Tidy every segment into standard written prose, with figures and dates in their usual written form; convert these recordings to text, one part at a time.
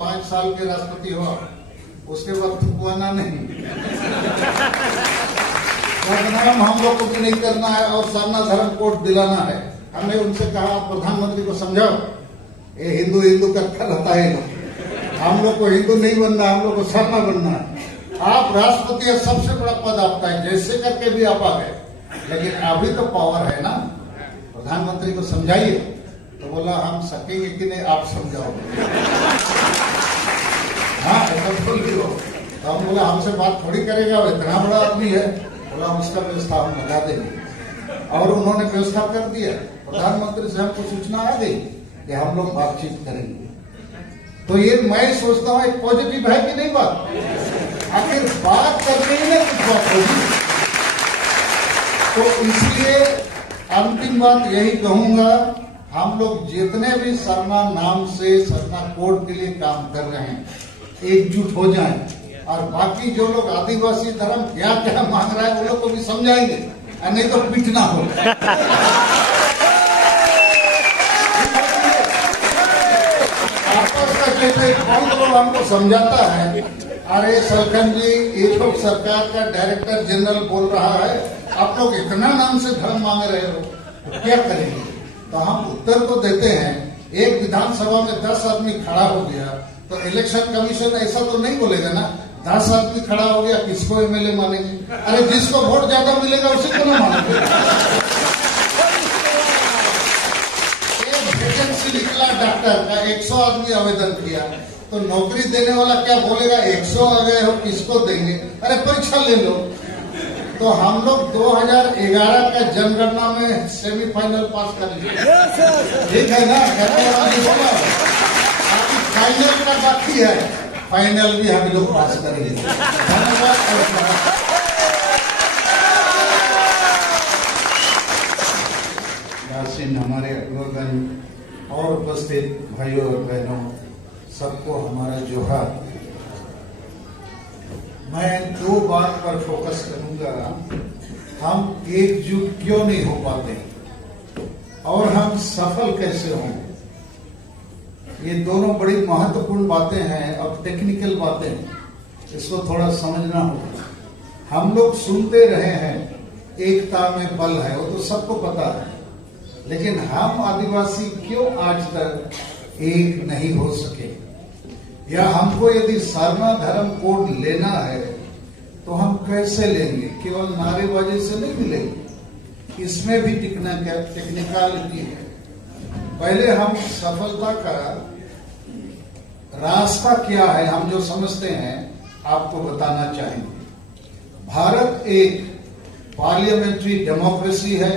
5 साल के राष्ट्रपति हुआ, उसके बाद थुकवाना नहीं, बदनाम हम लोग को भी नहीं करना है और सरना धर्म कोड दिलाना है। हमने उनसे कहा प्रधानमंत्री को समझाओ, ये हिंदू हिंदू करता रहता है, हम लोग को हिंदू नहीं बनना, हम लोग को सरना बनना है। आप राष्ट्रपति है, सबसे बड़ा पद आपका है, जैसे करके भी आप आ गए, लेकिन अभी तो पावर है ना। प्रधानमंत्री को समझाइए, तो बोला हम सकेंगे कि नहीं, आप समझाओ। हाँ ऐसा बोल रही हो, तो हम बोला हमसे बात थोड़ी करेगा, वो इतना बड़ा आदमी है। बोला उसका व्यवस्था हम लगा देंगे, और उन्होंने व्यवस्था कर दिया। प्रधानमंत्री से हमको सूचना आ गई कि हम लोग बातचीत करेंगे। तो ये मैं सोचता हूँ एक पॉजिटिव है कि नहीं बात, आखिर बात करने ही ना कुछ बात होगी। तो इसलिए अंतिम बात यही कहूंगा, हम लोग जितने भी सरना नाम से सरना कोड के लिए काम कर रहे हैं, एकजुट हो जाएं, और बाकी जो लोग आदिवासी धर्म क्या क्या मांग रहा है वो लोग को भी समझाएंगे, नहीं तो पिटना हो। आपस का जैसे कौन लोग हमको समझाता है, अरे सलखन जी ये लोग सरकार का डायरेक्टर जनरल बोल रहा है, आप लोग इतना नाम से धर्म मांग रहे हो, तो क्या करेंगे? तो हम उत्तर तो देते हैं, एक विधानसभा में 10 आदमी खड़ा हो गया तो इलेक्शन कमीशन ऐसा तो नहीं बोलेगा ना, 10 आदमी खड़ा हो गया किसको एमएलए मानेंगे? अरे जिसको वोट ज्यादा मिलेगा उसी को ना मानेंगे। एक वैकेंसी निकला डॉक्टर का, 100 आदमी आवेदन किया, तो नौकरी देने वाला क्या बोलेगा, 100 आ गए हो किसको देंगे? अरे परीक्षा ले लो। तो हम लोग 2011 का जनगणना में सेमीफाइनल पास कर लिए, ठीक है ना? फाइनल का बाकी है, फाइनल भी हम लोग पास करेंगे। धन्यवाद। हमारे अकबरगंज और उपस्थित भाइयों और बहनों, सबको हमारा जोहार। मैं 2 बात पर फोकस करूंगा, हम एकजुट क्यों नहीं हो पाते और हम सफल कैसे हों। ये दोनों बड़ी महत्वपूर्ण बातें हैं और टेक्निकल बातें हैं, इसको थोड़ा समझना होगा। हम लोग सुनते रहे हैं एकता में बल है, वो तो सबको पता है, लेकिन हम आदिवासी क्यों आज तक एक नहीं हो सके? या हमको यदि सरना धर्म कोड लेना है तो हम कैसे लेंगे? केवल नारेबाजी से नहीं मिलेगी, इसमें भी टेक्निकलिटी है। पहले हम सफलता का रास्ता क्या है, हम जो समझते हैं आपको बताना चाहेंगे। भारत एक पार्लियामेंट्री डेमोक्रेसी है,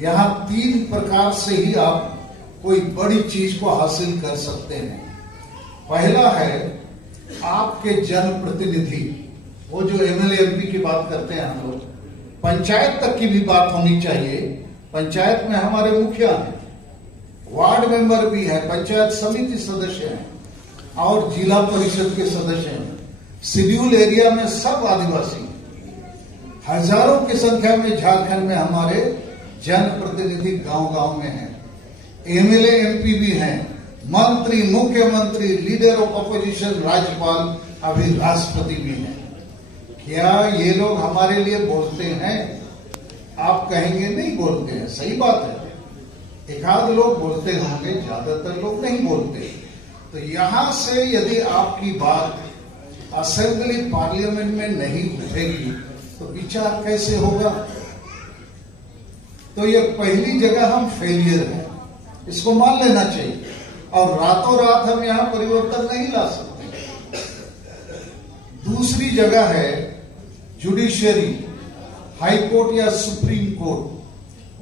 यहाँ 3 प्रकार से ही आप कोई बड़ी चीज को हासिल कर सकते हैं। पहला है आपके जनप्रतिनिधि, वो जो एमएलए एमपी की बात करते हैं हम लोग, पंचायत तक की भी बात होनी चाहिए। पंचायत में हमारे मुखिया हैं, वार्ड मेंबर भी है, पंचायत समिति सदस्य हैं और जिला परिषद के सदस्य हैं। शेड्यूल एरिया में सब आदिवासी, हजारों की संख्या में झारखंड में हमारे जनप्रतिनिधि गांव-गांव में हैं। एमएलए एमपी भी हैं, मंत्री, मुख्यमंत्री, लीडर ऑफ अपोजिशन, राज्यपाल, अभी राष्ट्रपति भी हैं। क्या ये लोग हमारे लिए बोलते हैं? आप कहेंगे नहीं बोलते हैं, सही बात है, एक आध लोग बोलते होंगे, ज्यादातर लोग नहीं बोलते। तो यहां से यदि आपकी बात असेंबली पार्लियामेंट में नहीं उठेगी तो विचार कैसे होगा? तो ये पहली जगह हम फेलियर हैं, इसको मान लेना चाहिए, और रातों रात हम यहां परिवर्तन नहीं ला सकते। दूसरी जगह है जुडिशियरी, हाई कोर्ट या सुप्रीम कोर्ट,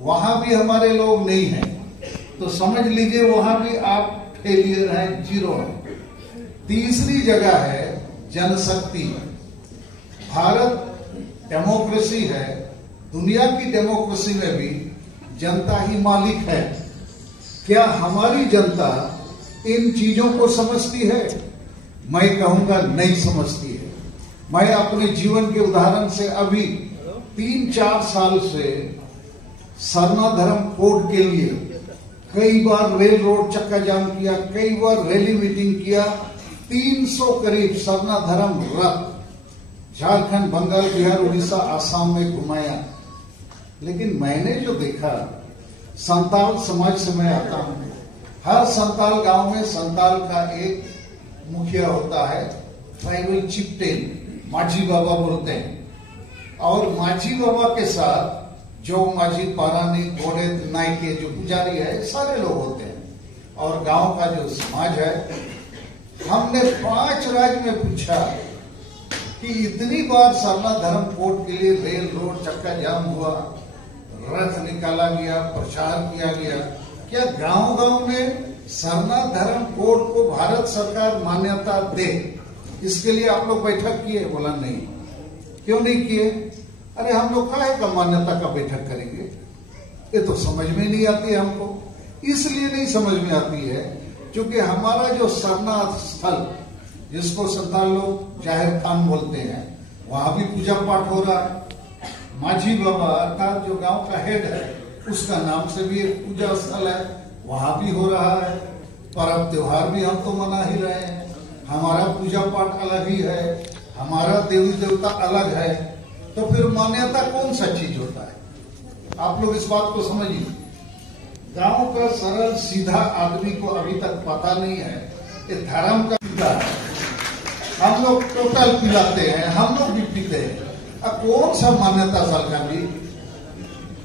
वहां भी हमारे लोग नहीं हैं, तो समझ लीजिए वहां भी आप फेलियर हैं, 0 है। तीसरी जगह है जनशक्ति। भारत डेमोक्रेसी है, दुनिया की डेमोक्रेसी में भी जनता ही मालिक है। क्या हमारी जनता इन चीजों को समझती है? मैं कहूंगा नहीं समझती है। मैं अपने जीवन के उदाहरण से अभी 3-4 साल से सरना धर्म कोड के लिए कई बार रेल रोड चक्का जाम किया, कई बार रैली मीटिंग किया, 300 करीब सरना धर्म रथ झारखंड, बंगाल, बिहार, उड़ीसा, आसाम में घुमाया। लेकिन मैंने जो देखा, संताल समाज से मैं आता हूं, हर संताल गांव में संताल का एक मुखिया होता है, ट्राइबल चिफ्टेन, माझी बाबा बोलते हैं। और माझी बाबा के साथ जो माझी, पारानी, घोड़े, नायके, जो पुजारी है, सारे लोग होते हैं। और गांव का जो समाज है, हमने 5 राज्य में पूछा कि इतनी बार सरना धर्म कोड के लिए रेल, रोड, चक्का जाम हुआ, रथ निकाला गया, प्रचार किया गया, क्या गांव-गांव में सरना धर्म कोड को भारत सरकार मान्यता दे, इसके लिए आप लोग बैठक किए? बोला नहीं। क्यों नहीं किए? अरे हम लोग काहे का मान्यता का बैठक करेंगे, ये तो समझ में नहीं आती है हमको। इसलिए नहीं समझ में आती है क्योंकि हमारा जो सरना स्थल, जिसको संताल लोग जाहिर खान बोलते हैं, वहां भी पूजा पाठ हो रहा है। माझी बाबा अर्थात जो गांव का हेड है, उसका नाम से भी एक पूजा स्थल है, वहां भी हो रहा है। पर्व त्योहार भी हम तो मना ही रहे हैं, हमारा पूजा पाठ अलग ही है, हमारा देवी देवता अलग है, तो फिर मान्यता कौन सा चीज होता है? आप लोग इस बात को समझिए। गांव का सरल सीधा आदमी को अभी तक पता नहीं है कि धर्म का पीता है। हम लोग टोटल पिलाते हैं, हम लोग भी पीते हैं। अब कौन सा मान्यता सरकार भी,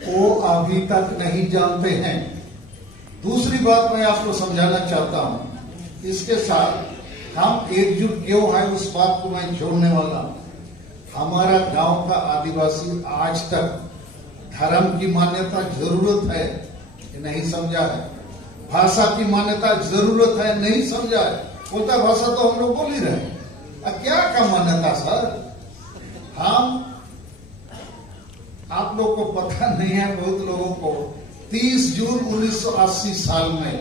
वो अभी तक नहीं जानते हैं। दूसरी बात मैं आपको समझाना चाहता हूं, इसके साथ हम एकजुट क्यों है, उस बात को मैं छोड़ने वाला हूं। हमारा गांव का आदिवासी आज तक धर्म की मान्यता जरूरत है, नहीं समझा है। भाषा की मान्यता जरूरत है, नहीं समझा है। बोलता भाषा तो हम लोग बोल ही रहे, क्या का मान्यता सर? हम, आप लोग को पता नहीं है, बहुत लोगों को 30 जून 1980 साल में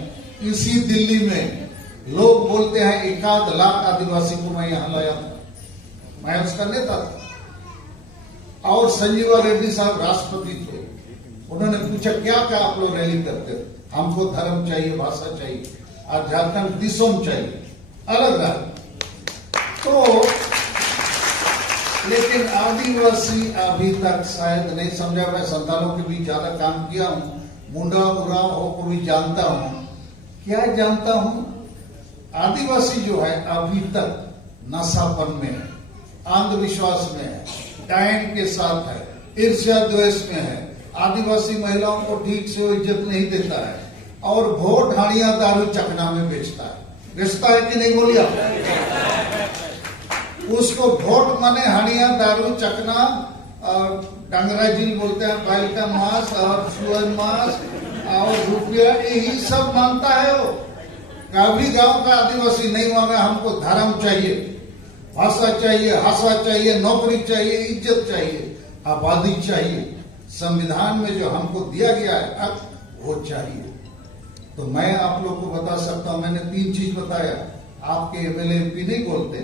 इसी दिल्ली में लोग बोलते हैं 1 लाख आदिवासी को मैं यहां लाया था, मैं उसका नेता था। और संजीवा रेड्डी साहब राष्ट्रपति थे, उन्होंने पूछा क्या क्या आप लोग रैली करते हो? हमको धर्म चाहिए, भाषा चाहिए, और झारखंड दिसोम चाहिए, अलग रहा। तो लेकिन आदिवासी अभी तक शायद नहीं समझा। मैं संतानों के भी ज्यादा काम किया हूं, मुंडा उराव हो को भी जानता हूं। क्या जानता हूं? आदिवासी जो है अभी तक नशापन में है, अंधविश्वास में है, डायन के साथ है, ईर्ष्या द्वेष में है, आदिवासी महिलाओं को ठीक से वो इज्जत नहीं देता है, और वोट हाड़िया दारू चकना में बेचता है। बेचता है कि नहीं बोलिए? उसको वोट माने हाड़िया दारू चकना, डंगरा जिल बोलते हैं, बैल का मांस और सुअर मांस और रुपया, यही सब मांगता है वो। कभी गांव का आदिवासी नहीं मांगा हमको धर्म चाहिए, भाषा चाहिए, भाषा चाहिए, नौकरी चाहिए, इज्जत चाहिए, आबादी चाहिए। संविधान में जो हमको दिया गया है अब वो चाहिए। तो मैं आप लोग को बता सकता हूं, मैंने 3 चीज बताया। आपके एमएलए एमपी नहीं बोलते,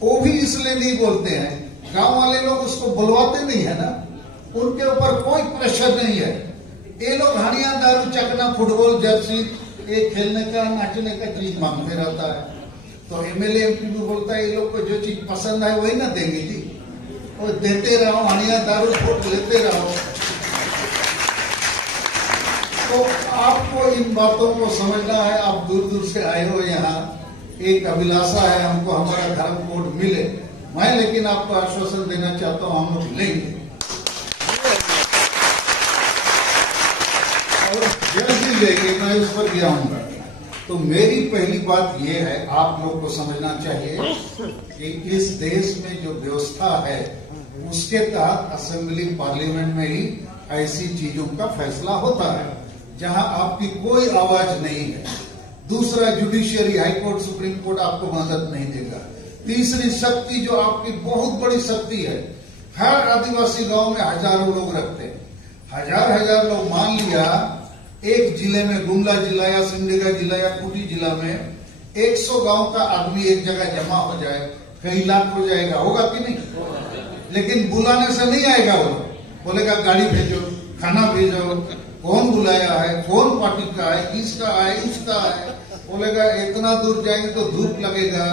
वो भी इसलिए नहीं बोलते हैं, गांव वाले लोग उसको बुलवाते नहीं है ना, उनके ऊपर कोई प्रेशर नहीं है। ये लोग हाड़िया दारू चकना, फुटबॉल जर्सी, ये खेलने का नाचने का चीज मांगते रहता है। तो एमएलए एमपी भी बोलता है, ये लोग को जो चीज पसंद है वही ना देंगे जी, वो देते रहो, हाड़िया दारू वोट लेते रहो। तो आपको इन बातों को समझना है। आप दूर दूर से आए हो यहाँ, एक अभिलाषा है हमको हमारा धर्म कोड मिले। मैं लेकिन आपको आश्वासन देना चाहता हूं, हम लोग लेंगे और जल्दी लेंगे, मैं उस पर भी आऊंगा। तो मेरी पहली बात यह है, आप लोग को समझना चाहिए कि इस देश में जो व्यवस्था है उसके तहत असेंबली पार्लियामेंट में ही ऐसी चीजों का फैसला होता है जहां आपकी कोई आवाज नहीं है। दूसरा, जुडिशियरी, हाईकोर्ट, सुप्रीम कोर्ट आपको मदद नहीं देगा। तीसरी शक्ति जो आपकी बहुत बड़ी शक्ति है, हर आदिवासी गांव में हजारों लोग रखते हैं, हजार लोग। मान लिया एक जिले में, गुमला जिला या सिमडेगा जिला या खूंटी जिला में 100 गांव का आदमी एक जगह जमा हो जाए, कई लाख हो जाएगा, होगा कि नहीं? लेकिन बुलाने से नहीं आएगा, वो बोलेगा गाड़ी भेजो, खाना भेजो, कौन बुलाया है, कौन पार्टी का है, किसका है, इसका है, बोलेगा इतना दूर जाएंगे तो धूप लगेगा,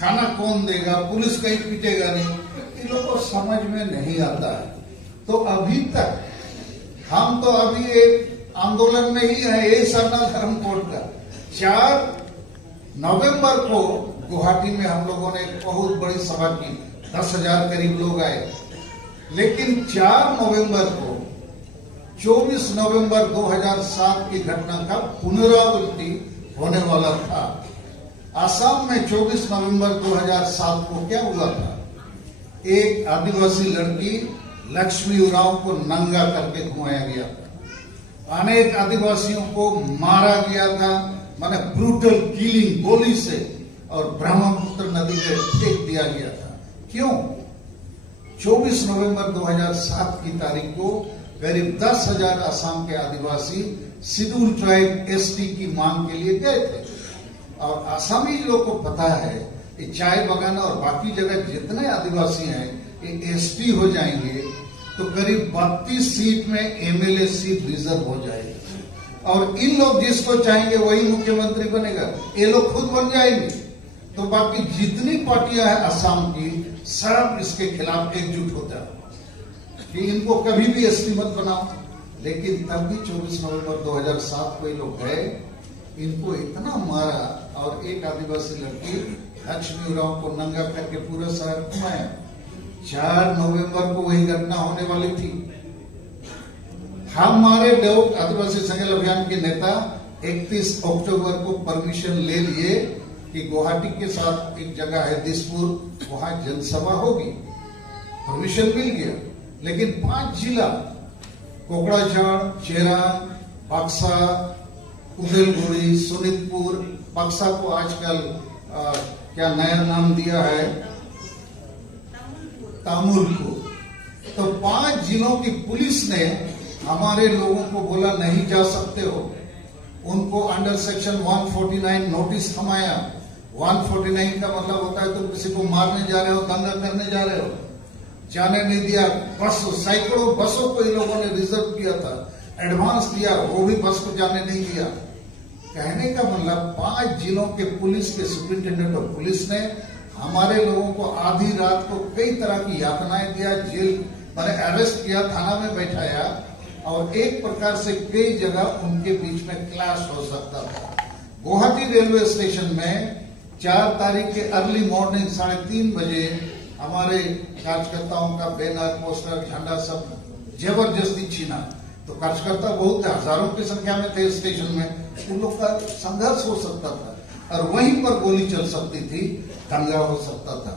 खाना कौन देगा, पुलिस कहीं पीटेगा नहीं, इन लोगों को समझ में नहीं आता है। तो अभी तक हम तो अभी एक आंदोलन में ही है, ये सरना धर्म कोड का 4 नवंबर को गुवाहाटी में हम लोगों ने एक बहुत बड़ी सभा की, 10,000 करीब लोग आए। लेकिन 4 नवंबर को 24 नवंबर 2007 की घटना का पुनरावृत्ति होने वाला था। असम में 24 नवंबर 2007 को क्या हुआ था? एक आदिवासी लड़की लक्ष्मी उरांव को नंगा करके घुमाया गया था, अनेक आदिवासियों को मारा गया था, माने ब्रूटल किलिंग गोली से, और ब्रह्मपुत्र नदी में फेंक दिया गया था। क्यों? 24 नवंबर 2007 की तारीख को करीब 10,000 असम के आदिवासी शेड्यूल ट्राइब एसटी की मांग के लिए गए थे। और आसामी लोग को पता है कि चाय बगान और बाकी जगह जितने आदिवासी हैं ये एसटी हो जाएंगे तो करीब 32 सीट में एमएलए सीट रिजर्व हो जाएगी, और इन लोग जिसको चाहेंगे वही मुख्यमंत्री बनेगा, ये लोग खुद बन जाएंगे। तो बाकी जितनी पार्टियां हैं असम की, सब इसके खिलाफ एकजुट होता है कि इनको कभी भी एसटी मत बनाओ। लेकिन तब भी 24 नवंबर 2007 को ये लोग गए, इनको इतना मारा, और एक आदिवासी लड़की लक्ष्मी उरांव को नंगा करके पूरा शहर घुमाया। 4 नवंबर को वही घटना होने वाली थी। हमारे लोग आदिवासी संघर्ष अभियान के नेता 31 अक्टूबर को परमिशन ले लिए कि गुवाहाटी के साथ एक जगह है दिसपुर, वहां जनसभा होगी। परमिशन मिल गया, लेकिन 5 जिला कोकड़ाझाड़, चेरांग, बक्सा, उदलगुड़ी, सोनितपुर, बक्सा को आजकल क्या नया नाम दिया है, तामुलपुर। तो 5 जिलों की पुलिस ने हमारे लोगों को बोला नहीं जा सकते हो। उनको अंडर सेक्शन 149 नोटिस थमाया। 149 का मतलब होता है तुम किसी को मारने जा रहे हो, दंगा करने जा रहे हो, जाने नहीं दिया। सैकड़ों बसों को इन लोगों ने रिजर्व किया था, एडवांस दिया, वो भी बस को जाने नहीं दिया। कहने का मतलब 5 जिलों के पुलिस के सुपरिंटेंडेंट ऑफ पुलिस ने हमारे लोगों को आधी रात को कई तरह की यातनाएं दिया, जेल मैंने अरेस्ट किया, थाना में बैठाया, और एक प्रकार से कई जगह उनके बीच में क्लैश हो सकता था। गुवाहाटी रेलवे स्टेशन में 4 तारीख के अर्ली मॉर्निंग 3:30 बजे हमारे कार्यकर्ताओं का बैनर, पोस्टर, झंडा सब जबरदस्ती छीना। तो कार्यकर्ता बहुत हजारों की संख्या में थे स्टेशन में, उन लोग का संघर्ष हो सकता था और वहीं पर गोली चल सकती थी, दंगा हो सकता था।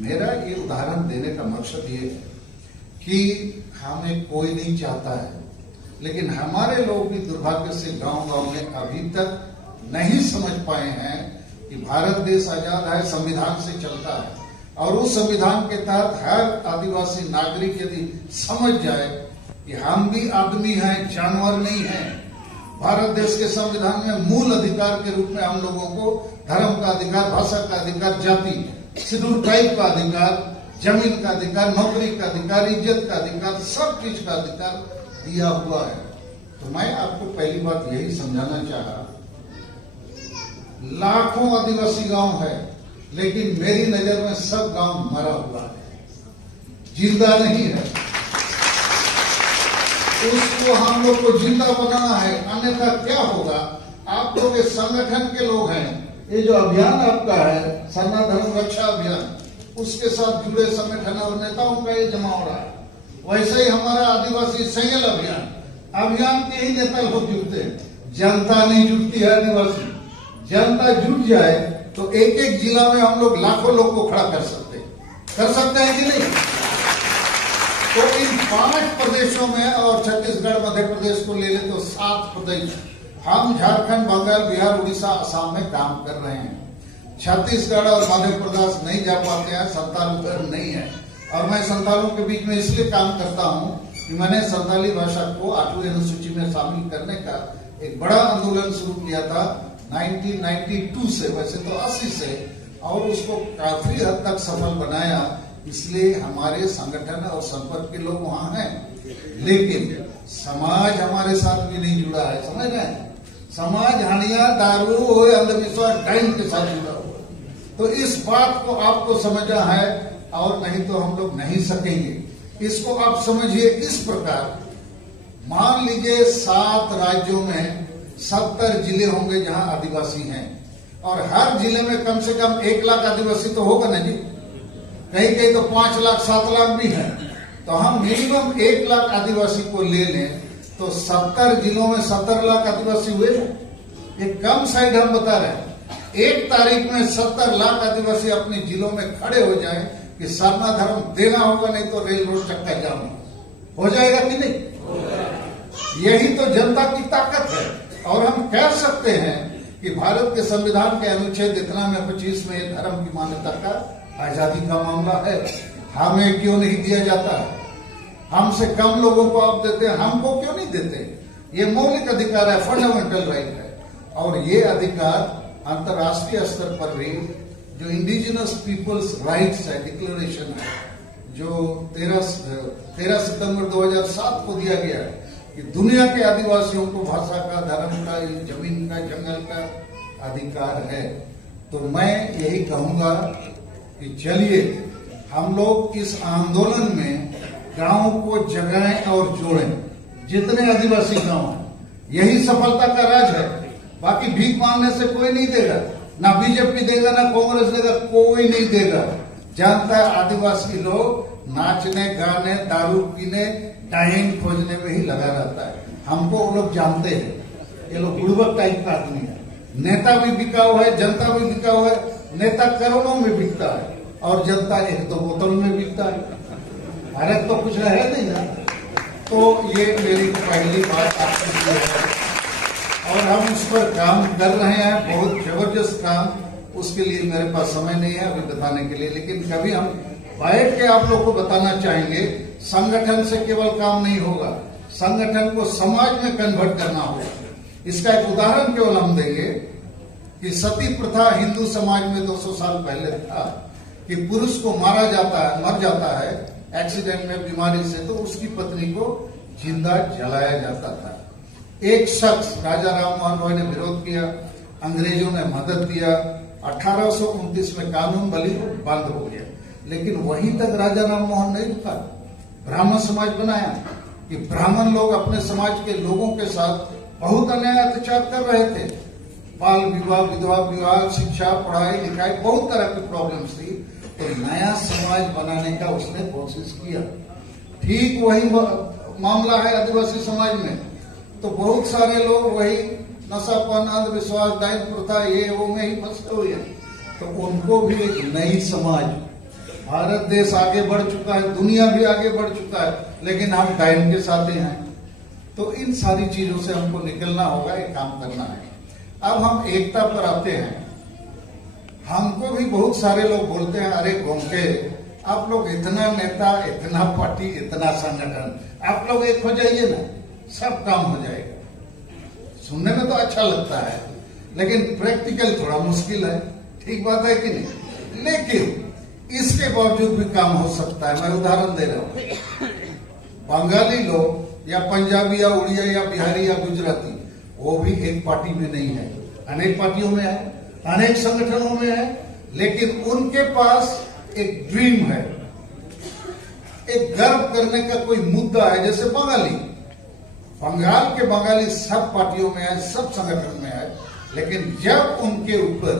मेरा ये उदाहरण देने का मकसद ये है कि हमें कोई नहीं चाहता है, लेकिन हमारे लोग भी दुर्भाग्य से गांव-गांव में अभी तक नहीं समझ पाए हैं कि भारत देश आजाद है, संविधान से चलता है, और उस संविधान के तहत हर आदिवासी नागरिक यदि समझ जाए कि हम भी आदमी हैं, जानवर नहीं हैं। भारत देश के संविधान में मूल अधिकार के रूप में हम लोगों को धर्म का अधिकार, भाषा का अधिकार, जाति, शेड्यूल ट्राइब का अधिकार, जमीन का अधिकार, नौकरी का अधिकार, इज्जत का अधिकार, सब चीज का अधिकार दिया हुआ है। तो मैं आपको पहली बात यही समझाना चाहा, लाखों आदिवासी गांव है, लेकिन मेरी नजर में सब गांव मरा हुआ है, जिंदा नहीं है। उसको हम लोग को जिंदा बनाना है, अन्यथा क्या होगा? आप लोग इस संगठन के लोग हैं, ये जो अभियान आपका है सरना धर्म रक्षा अभियान, उसके साथ जुड़े संगठन और नेताओं का ये जमा हो रहा है। वैसे ही हमारा आदिवासी संगल अभियान के ही नेता लोग जुटते हैं, जनता नहीं जुटती है। आदिवासी जनता जुट जाए तो एक एक जिला में हम लोग लाखों लोग को खड़ा कर सकते हैं कि नहीं? तो इन 5 प्रदेशों में, और छत्तीसगढ़ मध्य प्रदेश को ले ले तो 7 प्रदेश, हम झारखंड, बंगाल, बिहार, उड़ीसा, असम में काम कर रहे हैं। छत्तीसगढ़ और मध्य प्रदेश नहीं जा पाते हैं, संताल उधर नहीं है। और मैं संतालों के बीच में इसलिए काम करता हूं कि मैंने संताली भाषा को 8वीं अनुसूची में शामिल करने का एक बड़ा आंदोलन शुरू किया था 1992 से, वैसे तो 80 से, और उसको काफी हद तक सफल बनाया। इसलिए हमारे संगठन और संपर्क के लोग वहां हैं, लेकिन समाज हमारे साथ भी नहीं जुड़ा है। समझ रहे हैं? समाज हानिया दारू हो अंधविश्वास डाइन के साथ जुड़ा हुआ। तो इस बात को आपको समझना है, और नहीं तो हम लोग नहीं सकेंगे। इसको आप समझिए इस प्रकार, मान लीजिए 7 राज्यों में 70 जिले होंगे जहां आदिवासी हैं, और हर जिले में कम से कम 1 लाख आदिवासी तो होगा ना जी। कहीं कहीं तो 5 लाख 7 लाख भी है। तो हम मिनिमम 1 लाख आदिवासी को ले लें तो 70 जिलों में 70 लाख आदिवासी हुए ना। ये कम साइड हम बता रहे हैं। 1 तारीख में 70 लाख आदिवासी अपने जिलों में खड़े हो जाए कि सरना धर्म देना होगा, नहीं तो रेल रोड चक्का जाम हो जाएगा कि नहीं। यही तो जनता की ताकत है। और हम कह सकते हैं कि भारत के संविधान के अनुच्छेद इतना में 25 में धर्म की मान्यता का आजादी का मामला है। हमें क्यों नहीं दिया जाता? हमसे कम लोगों को आप देते हैं, हमको क्यों नहीं देते? ये मौलिक अधिकार है, फंडामेंटल राइट है। और ये अधिकार अंतर्राष्ट्रीय स्तर पर भी जो इंडिजिनस पीपल्स राइट्स है, डिक्लेरेशन है, जो 13 सितंबर 2007 को दिया गया है कि दुनिया के आदिवासियों को भाषा का, धर्म का, जमीन का, जंगल का अधिकार है। तो मैं यही कहूंगा कि चलिए हम लोग इस आंदोलन में गांव को जगाएं और जोड़ें। जितने आदिवासी गांव हैं, यही सफलता का राज है। बाकी भीख मांगने से कोई नहीं देगा, ना बीजेपी देगा, ना कांग्रेस देगा, कोई नहीं देगा। जानता है आदिवासी लोग नाचने, गाने, दारू पीने, टाइम खोजने में ही लगा रहता है। हमको वो लोग जानते हैं। ये लोग बुड़बक टाइप का आदमी है। नेता भी बिका हुआ है, जनता भी बिका हुआ है। नेता करोड़ों में बिकता है और जनता 1-2 बोतल में बिकता है। भारत तो कुछ है नहीं ना। तो ये मेरी पहली बात आपके लिए है, और हम उस पर काम कर रहे हैं, बहुत जबरदस्त काम। उसके लिए मेरे पास समय नहीं है अभी बताने के लिए, लेकिन कभी हम बैठ के आप लोग को बताना चाहेंगे। संगठन से केवल काम नहीं होगा, संगठन को समाज में कन्वर्ट करना होगा। इसका एक उदाहरण केवल हम देंगे कि सती प्रथा हिंदू समाज में 200 साल पहले था कि पुरुष को मर जाता है एक्सीडेंट में, बीमारी से, तो उसकी पत्नी को जिंदा जलाया जाता था। एक शख्स राजा राम मोहन रॉय ने विरोध किया, अंग्रेजों ने मदद दिया, 1829 में कानून बंद हो गया। लेकिन वहीं तक राजा राम मोहन नहीं रुका, ब्राह्मण समाज बनाया कि ब्राह्मण लोग अपने समाज के लोगों के साथ बहुत अन्याय अत्याचार कर रहे थे। बाल विवाह, विधवा विवाह, शिक्षा, पढ़ाई लिखाई, बहुत तरह की प्रॉब्लम्स थी। तो नया समाज बनाने का उसने कोशिश किया। ठीक वही मामला है आदिवासी समाज में। तो बहुत सारे लोग वही नशापान, अंधविश्वास, डाइन प्रथा, ये वो में ही फंसे हुए हैं। तो उनको भी एक नई समाज, भारत देश आगे बढ़ चुका है, दुनिया भी आगे बढ़ चुका है, लेकिन हम डाइन के साथ ही हैं। तो इन सारी चीजों से हमको निकलना होगा, एक काम करना है। अब हम एकता पर आते हैं। हमको भी बहुत सारे लोग बोलते हैं, अरे गोमके आप लोग इतना नेता, इतना पार्टी, इतना संगठन, आप लोग एक हो जाइए ना, सब काम हो जाएगा। सुनने में तो अच्छा लगता है, लेकिन प्रैक्टिकल थोड़ा मुश्किल है। ठीक बात है कि नहीं? लेकिन इसके बावजूद भी काम हो सकता है। मैं उदाहरण दे रहा हूं। बंगाली लोग या पंजाबी या उड़िया या बिहारी या गुजराती, वो भी एक पार्टी में नहीं है, अनेक पार्टियों में है, अनेक संगठनों में है, लेकिन उनके पास एक ड्रीम है, एक गर्व करने का कोई मुद्दा है। जैसे बंगाल के बंगाली सब पार्टियों में है, सब संगठन में है, लेकिन जब उनके ऊपर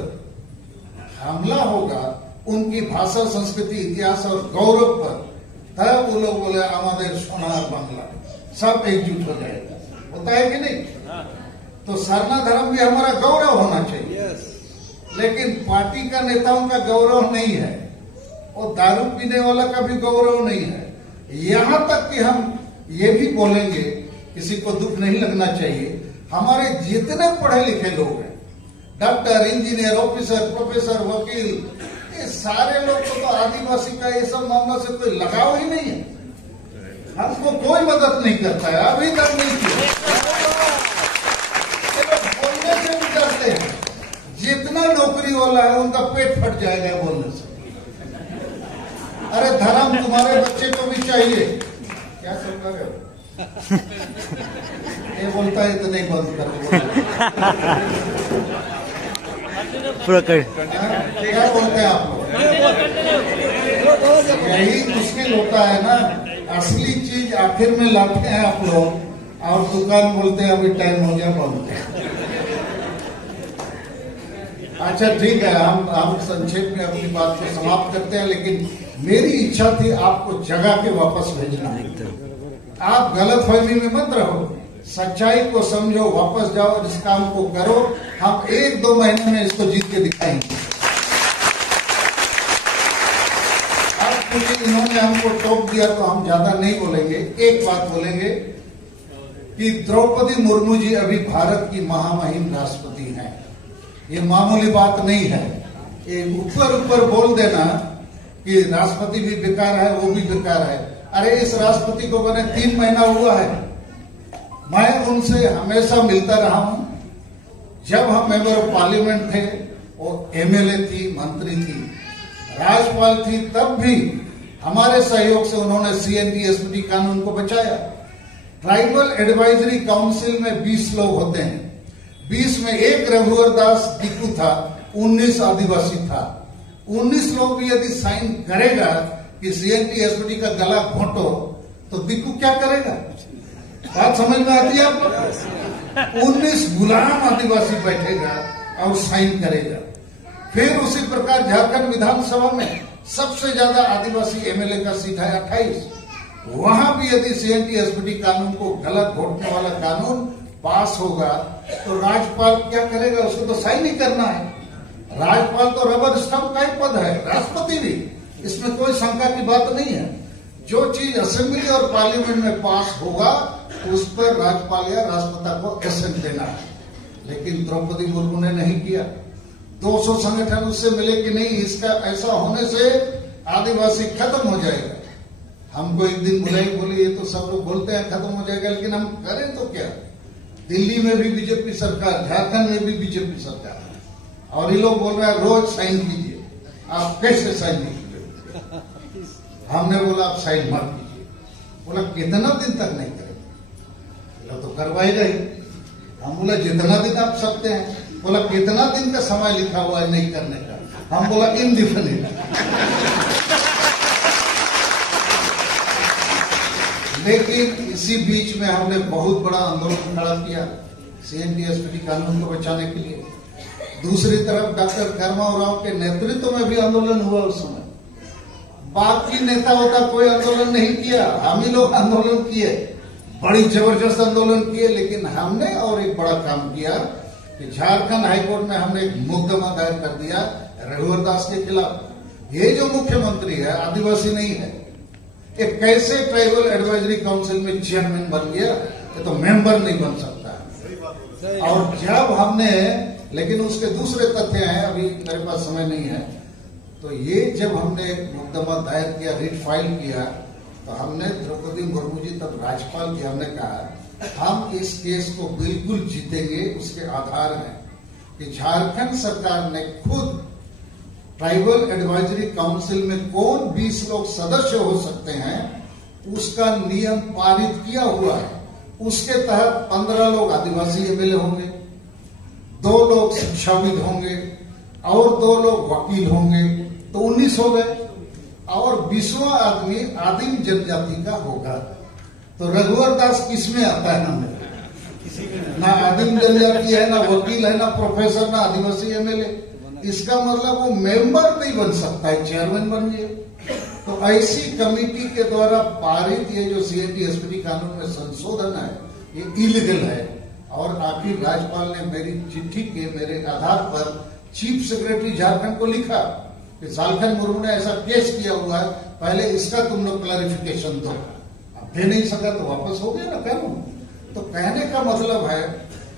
हमला होगा उनकी भाषा, संस्कृति, इतिहास और गौरव पर, तब वो लोग बोले हमारे सोनार बांग्ला, सब एकजुट हो जाएगा। होता है कि नहीं? तो सरना धर्म भी हमारा गौरव होना चाहिए। लेकिन पार्टी का नेताओं का गौरव नहीं है, और दारू पीने वाला का भी गौरव नहीं है। यहां तक कि हम ये भी बोलेंगे, किसी को दुख नहीं लगना चाहिए, हमारे जितने पढ़े लिखे लोग हैं, डॉक्टर, इंजीनियर, ऑफिसर, प्रोफेसर, वकील, ये सारे लोग को तो आदिवासी का ये सब मामला से कोई लगाव ही नहीं है। हमको कोई मदद नहीं करता है, अभी तक नहीं किया। बोलने से भी डरते हैं। जितना नौकरी वाला है उनका पेट फट जाएगा बोलने से। अरे धर्म तुम्हारे बच्चे को भी चाहिए। क्या चल रहा है? ये बोलता है तो नहीं बंद कर, क्या बोलते हैं आप लोग? यही मुश्किल होता है ना, असली चीज आखिर में लाते हैं आप लोग और दुकान बोलते हैं अभी टाइम हो गया बंद। अच्छा ठीक है, हम संक्षेप में अपनी बात को समाप्त करते हैं, लेकिन मेरी इच्छा थी आपको जगा के वापस भेजना। आप गलतफहमी में मत रहो, सच्चाई को समझो, वापस जाओ और इस काम को करो। हम 1-2 महीने में इसको जीत के दिखाएंगे। अब क्योंकि इन्होंने हमको टोक दिया तो हम ज्यादा नहीं बोलेंगे, एक बात बोलेंगे कि द्रौपदी मुर्मू जी अभी भारत की महामहिम राष्ट्रपति हैं। ये मामूली बात नहीं है। ये ऊपर बोल देना कि राष्ट्रपति भी बेकार है, वो भी बेकार है। अरे इस राष्ट्रपति को बने 3 महीना हुआ है। मैं उनसे हमेशा मिलता रहा हूं। जब हम मेंबर ऑफ पार्लियामेंट थे, वो एमएलए थी, मंत्री थी, राज्यपाल थी, तब भी हमारे सहयोग से उन्होंने CNT-SPD कानून को बचाया। ट्राइबल एडवाइजरी काउंसिल में 20 लोग होते हैं, 20 में एक रघुवर दास दिक्कू था, 19 आदिवासी था। 19 लोग भी यदि साइन करेगा कि CNT-SPD का गला घोटो, तो दिक्कू क्या करेगा? बात समझ में आती है आपको? 19 गुलाम आदिवासी बैठेगा और साइन करेगा। फिर उसी प्रकार झारखंड विधानसभा में सबसे ज्यादा आदिवासी एमएलए का सीट है 28। वहां भी यदि CNT-SPD कानून को गलत घोटने वाला कानून पास होगा तो राज्यपाल क्या करेगा? उसको तो साइन ही करना है। राज्यपाल तो रबर स्टंप का ही पद है, राष्ट्रपति भी, इसमें कोई शंका की बात नहीं है। जो चीज असेंबली और पार्लियामेंट में पास होगा उस पर राज्यपाल या राष्ट्रपति को एसेंट देना है। लेकिन द्रौपदी मुर्मू ने नहीं किया। 200 संगठन उससे मिले कि नहीं, इसका ऐसा होने से आदिवासी खत्म हो जाएगा। हमको एक दिन बुलाई, बोले ये तो सब लोग बोलते हैं खत्म हो जाएगा, लेकिन हम करें तो क्या? दिल्ली में भी बीजेपी सरकार, झारखंड में भी बीजेपी सरकार, और ये लोग बोल रहे हैं रोज साइन कीजिए। आप कैसे साइन कीजिए? हमने बोला आप साइन मत कीजिए। बोला कितना दिन तक नहीं करेंगे? बोला तो करवाएगा ही। हम बोला जितना दिन आप सकते हैं। बोला कितना दिन का समय लिखा हुआ है नहीं करने का? हम बोला इनडिफिनिट। लेकिन इसी बीच में हमने बहुत बड़ा आंदोलन खड़ा किया CNT-SPD कानून को बचाने के लिए। दूसरी तरफ डॉक्टर कर्मा राव के नेतृत्व में भी आंदोलन हुआ उस समय। बाकी नेताओं का कोई आंदोलन नहीं किया, हम ही लोग आंदोलन किए, बड़ी जबरदस्त आंदोलन किए। लेकिन हमने और एक बड़ा काम किया कि झारखंड हाईकोर्ट में हमने एक मुकदमा दायर कर दिया रघुवर दास के खिलाफ। ये जो मुख्यमंत्री है आदिवासी नहीं है, एक कैसे ट्राइबल एडवाइजरी काउंसिल में चेयरमैन बन गया? ये तो मेंबर नहीं बन सकता। और जब हमने, लेकिन उसके दूसरे तथ्य हैं, अभी मेरे पास समय नहीं है, तो ये जब हमने मुकदमा दायर किया, रिट फाइल किया, तो हमने द्रौपदी मुर्मू जी तब राज्यपाल जी, हमने कहा हम इस केस को बिल्कुल जीतेंगे। उसके आधार है कि झारखंड सरकार ने खुद ट्राइबल एडवाइजरी काउंसिल में कौन 20 लोग सदस्य हो सकते हैं उसका नियम पारित किया हुआ है। उसके तहत 15 लोग आदिवासी एमएलए होंगे, 2 लोग शिक्षाविद होंगे और 2 लोग वकील होंगे, तो 19 हो गए। और 20वां आदमी आदिम जनजाति का होगा। तो रघुवर दास किसमें आता है? हमें ना आदिम जनजाति है, ना वकील है, ना प्रोफेसर, ना आदिवासी एमएलए। इसका मतलब वो मेंबर नहीं बन सकता है, चेयरमैन बन गए। तो ऐसी कमेटी के द्वारा पारित ये जो CNT-SPD कानून में संशोधन है ये इलीगल है। और आखिर राज्यपाल ने मेरी चिट्ठी के मेरे आधार पर चीफ सेक्रेटरी झारखंड को लिखा कि झारखंड मुर्मू ने ऐसा केस किया हुआ है, पहले इसका तुम लोग क्लैरिफिकेशन दो। अब दे नहीं सका तो वापस हो गया ना कानून। तो कहने का मतलब है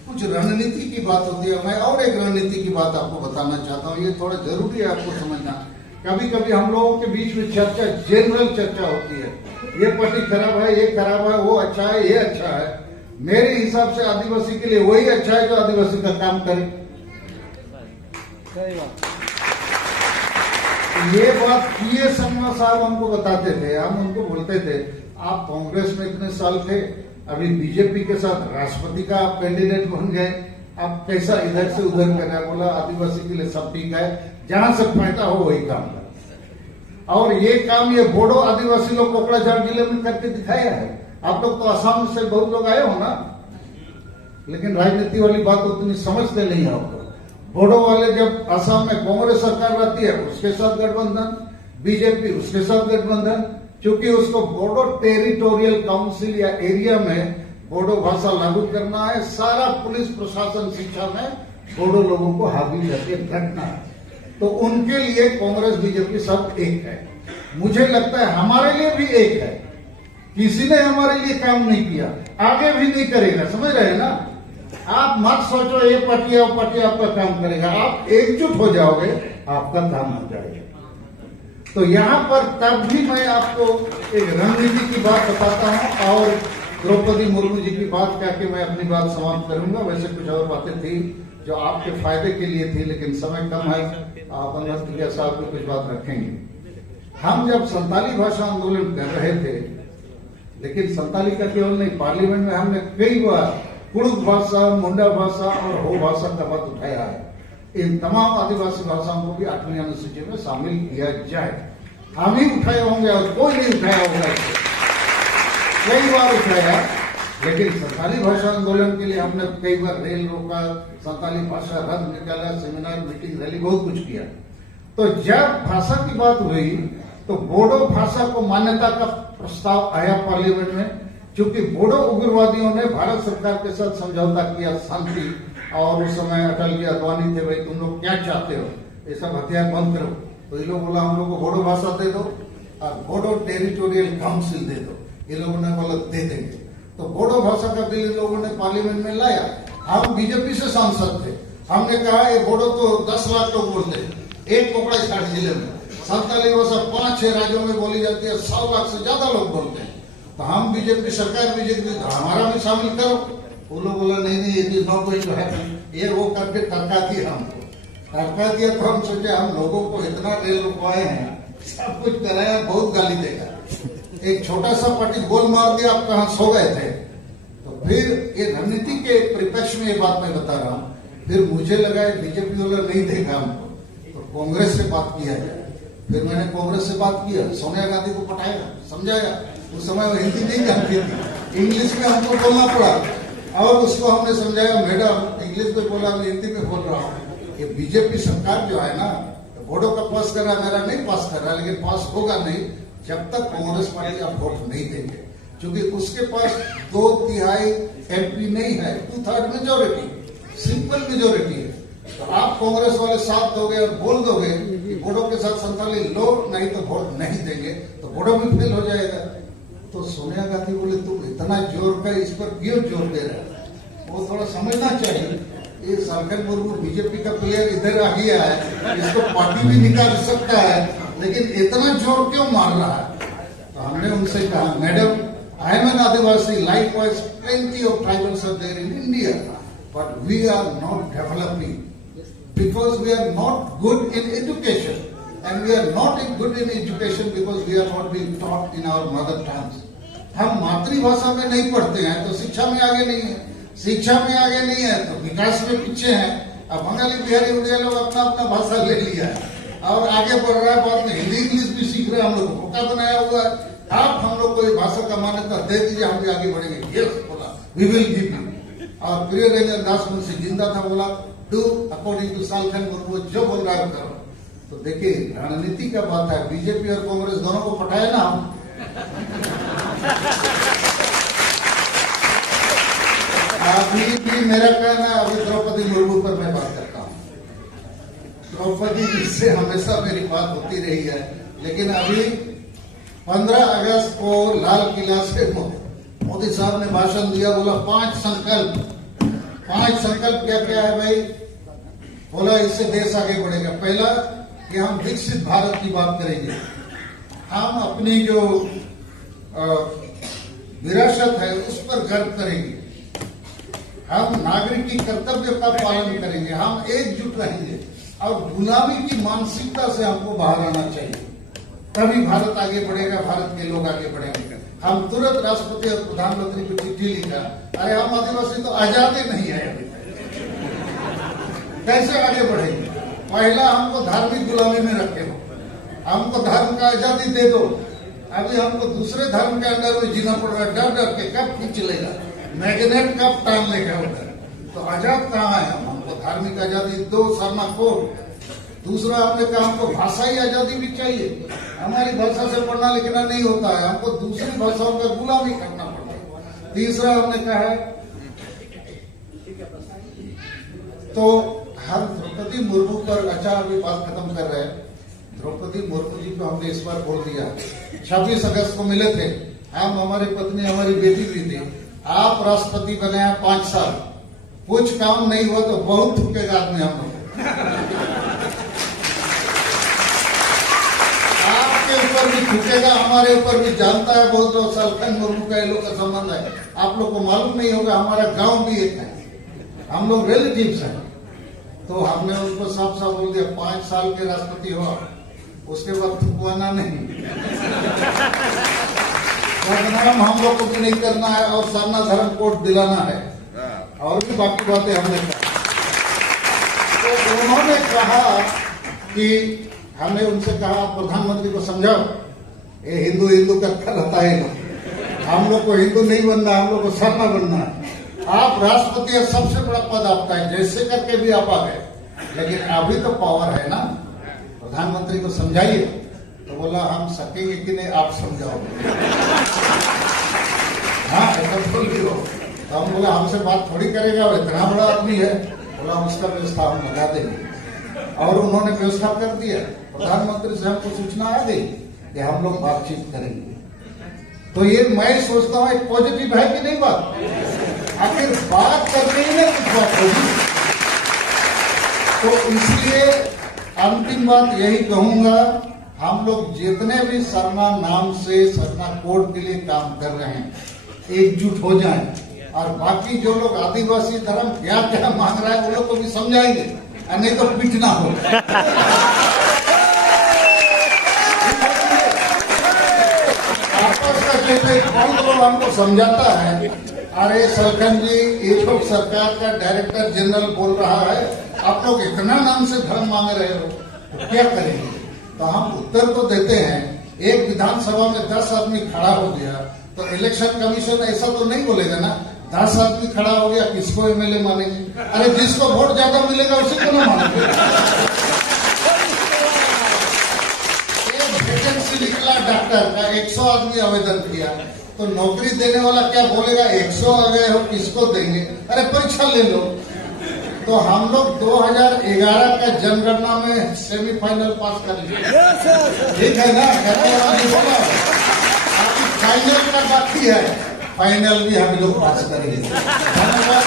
कुछ रणनीति की बात होती है। मैं और एक रणनीति की बात आपको बताना चाहता हूँ, ये थोड़ा जरूरी है आपको समझना। कभी कभी हम लोगों के बीच में चर्चा, जनरल चर्चा होती है, ये पार्टी खराब है, ये खराब है, वो अच्छा है, ये अच्छा है। मेरे हिसाब से आदिवासी के लिए वही अच्छा है जो आदिवासी का काम करे। ये बात किए शर्मा साहब हमको बताते थे, हम उनको बोलते थे आप कांग्रेस में इतने साल थे, अभी बीजेपी के साथ राष्ट्रपति का आप कैंडिडेट बन गए, आप कैसा इधर से उधर कर रहे? बोला आदिवासी के लिए सब ठीक है, जहां से फायदा हो वही काम कर। और ये काम ये बोडो आदिवासी लोग कोकराझार जिले में करके दिखाया है। आप लोग तो असम से बहुत लोग आए हो ना, लेकिन राजनीति वाली बात उतनी समझते नहीं है आप लोग। बोडो वाले जब असम में कांग्रेस सरकार रहती है उसके साथ गठबंधन, बीजेपी उसके साथ गठबंधन, क्योंकि उसको बोडो टेरिटोरियल काउंसिल या एरिया में बोडो भाषा लागू करना है। सारा पुलिस प्रशासन शिक्षा में बोडो लोगों को हावी करके रखना है। तो उनके लिए कांग्रेस बीजेपी सब एक है। मुझे लगता है हमारे लिए भी एक है। किसी ने हमारे लिए काम नहीं किया, आगे भी नहीं करेगा। समझ रहे हैं ना? आप मत सोचो ये पार्टी और पार्टी आपका काम करेगा। आप एकजुट हो जाओगे, आपका काम हो जाएगा। तो यहाँ पर तब भी मैं आपको एक रणनीति की बात बताता हूँ और द्रौपदी मुर्मू जी की बात कह के मैं अपनी बात समाप्त करूंगा। वैसे कुछ और बातें थी जो आपके फायदे के लिए थी, लेकिन समय कम है। आप अनंत साहब को कुछ बात रखेंगे। हम जब संताली भाषा आंदोलन कर रहे थे, लेकिन संताली का केवल नहीं, पार्लियामेंट में हमने कई बार कुड़ुक भाषा, मुंडा भाषा और हो भाषा का बात उठाया है। इन तमाम आदिवासी भाषाओं को भी 8वीं अनुसूची में शामिल किया जाए। हम ही उठाए होंगे और कोई नहीं उठाया होगा। कई बार उठाया, लेकिन संताली भाषा आंदोलन के लिए हमने कई बार रेल रोका, संताली भाषा रथ निकाला, सेमिनार, मीटिंग, रैली, बहुत कुछ किया। तो जब भाषा की बात हुई तो बोडो भाषा को मान्यता का प्रस्ताव आया पार्लियामेंट में, क्योंकि बोडो उग्रवादियों ने भारत सरकार के साथ समझौता किया शांति, और उस समय अटल जी अडवाणी थे, भाई तुम लोग क्या चाहते हो, ये सब हथियार बंद करो। तो ये लोग बोला हम लोग को बोडो भाषा दे दो और बोडो टेरिटोरियल काउंसिल दे दो। ये लोगों ने बोला दे देंगे। तो बोडो भाषा का बिल लोगों ने पार्लियामेंट में लाया। हम बीजेपी से सांसद थे, हमने कहा ये बोडो तो 10 लाख लोग बोलते हैं एक कोकराझार जिले में, संताली भाषा 5-6 राज्यों में बोली जाती है, 100 लाख से ज्यादा लोग बोलते हैं। तो हम बीजेपी सरकार, बीजेपी हमारा भी शामिल करो। वो लोग बोला नहीं ये चीज नॉट गोइंग टू हैपन, ये वो करके टरका दिया हमको। टरका दिया तो हम सोचे हम लोगों को इतना रेल रुकवाए हैं, सब कुछ कराया, बहुत गाली देगा। एक छोटा सा पार्टी गोल मार दिया, आप कहां सो गए थे। तो फिर ये रणनीति के परिप्रेक्ष्य में ये बात मैं बता रहा हूँ। फिर मुझे लगा बीजेपी वाला नहीं देगा हमको, तो कांग्रेस से बात किया जाए। फिर मैंने कांग्रेस से बात किया, सोनिया गांधी को पटाया, समझाया। उस समय वो हिंदी नहीं जानती थी, इंग्लिश में हमको बोलना पड़ा और उसको हमने समझाया, मैडम इंग्लिश में बोला, मैं हिंदी में बोल रहा हूँ। ये बीजेपी सरकार जो है ना, बोडो का पास कर रहा, मेरा नहीं पास कर रहा, लेकिन पास होगा नहीं जब तक कांग्रेस पार्टी आप वोट नहीं देंगे, क्योंकि उसके पास 2/3 MP नहीं है, 2/3 मेजोरिटी, सिंपल मेजोरिटी है। तो आप कांग्रेस वाले साथ दोगे और बोल दोगे कि बोडो के साथ संताली लोग नहीं तो वोट नहीं देंगे, तो बोडो भी फेल हो जाएगा। तो सोनिया गांधी बोले तुम इतना जोर कर इस पर क्यों जोर दे रहे हो? वो थोड़ा समझना चाहिए। ये सालखन मुर्मू बीजेपी का प्लेयर इधर आ गया है, इसको पार्टी भी निकाल सकता है, लेकिन इतना जोर क्यों मार रहा है? तो हमने उनसे कहा, मैडम आई एम एन आदिवासी, likewise plenty of tribals are there in India, but we are not developing because we are not good in education, and we are not good in education because we are not being taught in our mother tongues. हम मातृभाषा में नहीं पढ़ते हैं तो शिक्षा में आगे नहीं है, शिक्षा में आगे नहीं है तो विकास में पीछे है। अब बंगाली, बिहारी, उड़िया लोग अपना अपना भाषा ले लिया है और आगे बढ़ रहा है। बाद में हिंदी इंग्लिश भी सीख रहे हैं, हम लोग को धोखा बनाया हुआ है। आप हम लोग को ये भाषा का मान्यता दे दीजिए, हम भी आगे बढ़ेंगे। यस बोला, वी विल गिव यू। और प्रिय रंजन दास मुंशी जिंदा था, बोला do according to Salkhan Murmu, जो बोल रहा है करो। तो देखिए रणनीति का बात है, बीजेपी और कांग्रेस दोनों को पटाया ना हम। अभी भी मेरा कहना है, अभी द्रौपदी मुर्मू पर मैं बात करता हूँ। द्रौपदी जी से हमेशा मेरी बात होती रही है, लेकिन अभी 15 अगस्त को लाल किला से मोदी साहब ने भाषण दिया, बोला 5 संकल्प। 5 संकल्प क्या क्या है भाई? बोला इससे देश आगे बढ़ेगा। पहला कि हम विकसित भारत की बात करेंगे, हम अपनी जो विरासत है उस पर गर्व करेंगे, हम नागरिक की कर्तव्य का पालन करेंगे, हम एकजुट रहेंगे और गुलामी की मानसिकता से हमको बाहर आना चाहिए, तभी भारत आगे बढ़ेगा, भारत के लोग आगे बढ़ेंगे। हम तुरंत राष्ट्रपति और प्रधानमंत्री को चिट्ठी लिखा, अरे हम आदिवासी तो आजादी नहीं है अभी, कैसे आगे बढ़ेंगे? पहला हमको धार्मिक गुलामी में रखे हो, हमको धर्म का आजादी दे दो। अभी हमको दूसरे धर्म के अंदर में जीना पड़ रहा है, डर डर के कब खींच लेगा, मैग्नेट कब टान लेगा उधर। तो आजाद कहाँ है? हमको धार्मिक आजादी दो, सरना कोड। दूसरा हमने कहा हमको भाषाई आजादी भी चाहिए, हमारी भाषा से पढ़ना लिखना नहीं होता है, हमको दूसरी भाषाओं का गुलामी करना पड़ता है। तीसरा हमने कहा है तो हम द्रौपदी मुर्मू पर, अच्छा अभी बात खत्म कर रहे हैं, द्रौपदी मुर्मू जी को हमने इस बार बोल दिया, 26 अगस्त को मिले थे हम, हमारी पत्नी हमारी बेटी भी थी, आप राष्ट्रपति बने हैं 5 साल, कुछ काम नहीं हुआ तो बहुत थूकेगा आदमी हम लोग, आपके ऊपर भी थूकेगा, हमारे ऊपर भी। जानता है बहुत लोग सलखन मुर्मू का लोग का संबंध है, आप लोग को मालूम नहीं होगा, हमारा गांव भी एक है, हम लोग रिलेटिव्स हैं। तो हमने उनको साफ साफ बोल दिया 5 साल के राष्ट्रपति हो, उसके बाद थुकवाना नहीं, बदनाम हम लोग को भी नहीं करना है और सरना धर्म कोड दिलाना है, और भी बाकी बातें हमने कहा। तो उन्होंने कहा कि हमने उनसे कहा प्रधानमंत्री को समझाओ, ये हिंदू हिंदू का रहता है, हम लोग को हिंदू नहीं बनना, हम लोग को सरना बनना है। आप राष्ट्रपति है, सबसे बड़ा पद आपका है, जैसे करके भी आप आ गए, लेकिन अभी तो पावर है ना, प्रधानमंत्री को समझाइए। तो बोला हम सकेंगे कि नहीं, आप समझाओ। हाँ ऐसा बोल हो, तो हम बोला हमसे बात थोड़ी करेगा, वो इतना बड़ा आदमी है। बोला उसका व्यवस्था हम लगा देंगे, और उन्होंने व्यवस्था कर दिया। प्रधानमंत्री से हमको सूचना आ गई कि हम लोग बातचीत करेंगे। तो ये मैं सोचता हूँ एक पॉजिटिव है कि नहीं बात, आखिर बात करने ही में कुछ बात होगी। तो इसलिए अंतिम बात यही कहूंगा, हम लोग जितने भी सरना नाम से, सरना कोड के लिए काम कर रहे हैं, एकजुट हो जाएं, और बाकी जो लोग आदिवासी धर्म क्या क्या मांग रहा है वो लोग को भी समझाएंगे, और नहीं तो पिटना हो। आपस का कौन लोग हमको समझाता है, अरे सलखन जी ये लोग सरकार का डायरेक्टर जनरल बोल रहा है, आप लोग इतना नाम से धर्म मांग रहे हो, तो क्या करेंगे? तो हम उत्तर तो देते हैं, एक विधानसभा में 10 आदमी खड़ा हो गया तो इलेक्शन कमीशन ऐसा तो नहीं बोलेगा ना, 10 आदमी खड़ा हो गया किसको एमएलए मानेंगे? अरे जिसको वोट ज्यादा मिलेगा उसी को ना मानेंगे। एक वैकेंसी निकला डॉक्टर का, 100 आदमी आवेदन किया, तो नौकरी देने वाला क्या बोलेगा, 100 आ गए हो किसको देंगे? अरे परीक्षा ले लो। तो हम लोग 2011 का जनगणना में सेमीफाइनल पास कर लिए, ठीक है ना? बोला फाइनल का बाकी है, फाइनल भी हम लोग पास करेंगे। धन्यवाद।